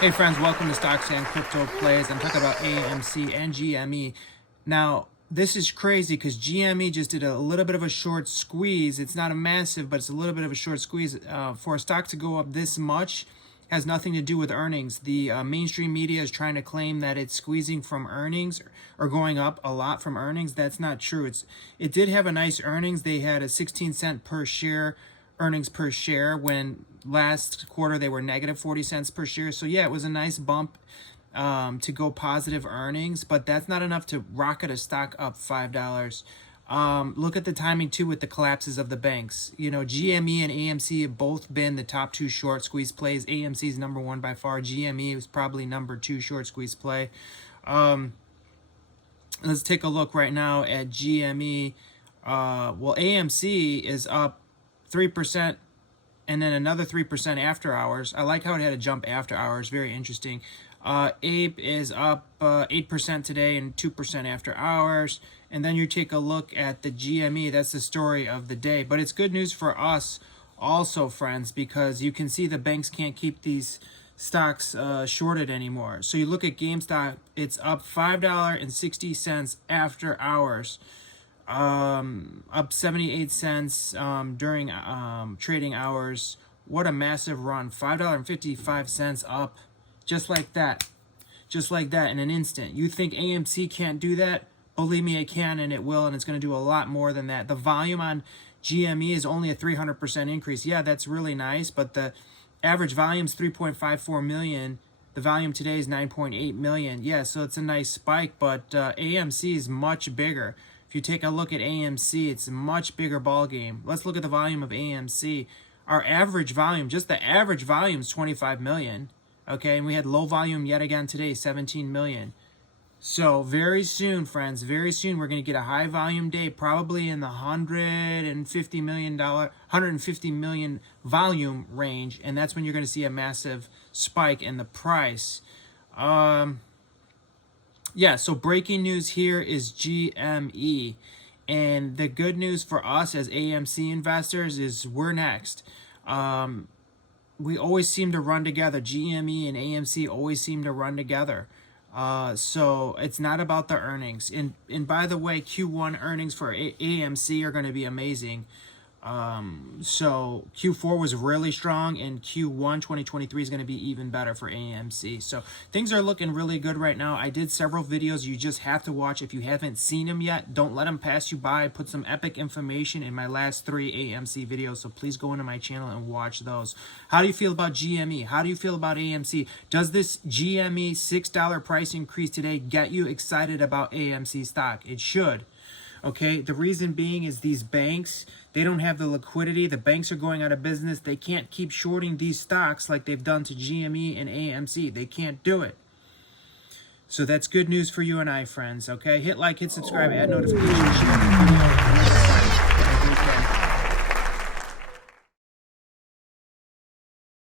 Hey friends, welcome to Stocks and Crypto Plays. I'm talking about AMC and GME. Now, this is crazy because GME just did a little bit of a short squeeze. It's not a massive, but it's a little bit of a short squeeze. For a stock to go up this much has nothing to do with earnings. The mainstream media is trying to claim that it's squeezing from earnings or going up a lot from earnings. That's not true. It did have a nice earnings. They had a 16-cent per share earnings per share when last quarter they were negative 40 cents per share. So yeah, it was a nice bump to go positive earnings, but that's not enough to rocket a stock up $5. Look at the timing too with the collapses of the banks. You know, GME and AMC have both been the top two short squeeze plays. AMC is number one by far. GME is probably number two short squeeze play. Let's take a look right now at GME. Well, AMC is up 3% and then another 3% after hours. I like how it had a jump after hours. Very interesting. Ape is up 8% today and 2% after hours. And then you take a look at the GME. That's the story of the day. But it's good news for us also, friends, because you can see the banks can't keep these stocks shorted anymore. So you look at GameStop, it's up $5.60 after hours. Up 78 cents during trading hours. What a massive run. $5.55 up just like that. Just like that in an instant. You think AMC can't do that? Believe me, it can, and it will, and it's going to do a lot more than that. The volume on GME is only a 300% increase. Yeah, that's really nice, but the average volume is 3.54 million. The volume today is 9.8 million. Yeah, so it's a nice spike, but AMC is much bigger. If you take a look at AMC, it's a much bigger ball game. Let's look at the volume of AMC. Our average volume, just the average volume is 25 million. Okay, and we had low volume yet again today, 17 million. So very soon, friends, very soon we're going to get a high volume day, probably in the $150 million volume range, and that's when you're going to see a massive spike in the price. Yeah, so breaking news here is GME. And the good news for us as AMC investors is we're next. We always seem to run together. GME and AMC always seem to run together. So it's not about the earnings. And by the way, Q1 earnings for AMC are going to be amazing. So Q4 was really strong, and Q1 2023 is going to be even better for AMC. So things are looking really good right now. I did several videos you just have to watch. If you haven't seen them yet, don't let them pass you by. I put some epic information in my last 3 AMC videos, so please go into my channel and watch those. How do you feel about GME? How do you feel about AMC? Does this GME $6 price increase today get you excited about AMC stock? It should. Okay, the reason being is these banks, they don't have the liquidity. The banks are going out of business. They can't keep shorting these stocks like they've done to GME and AMC. They can't do it. So that's good news for you and I, friends. Okay, hit like, hit subscribe, add notifications, share the video.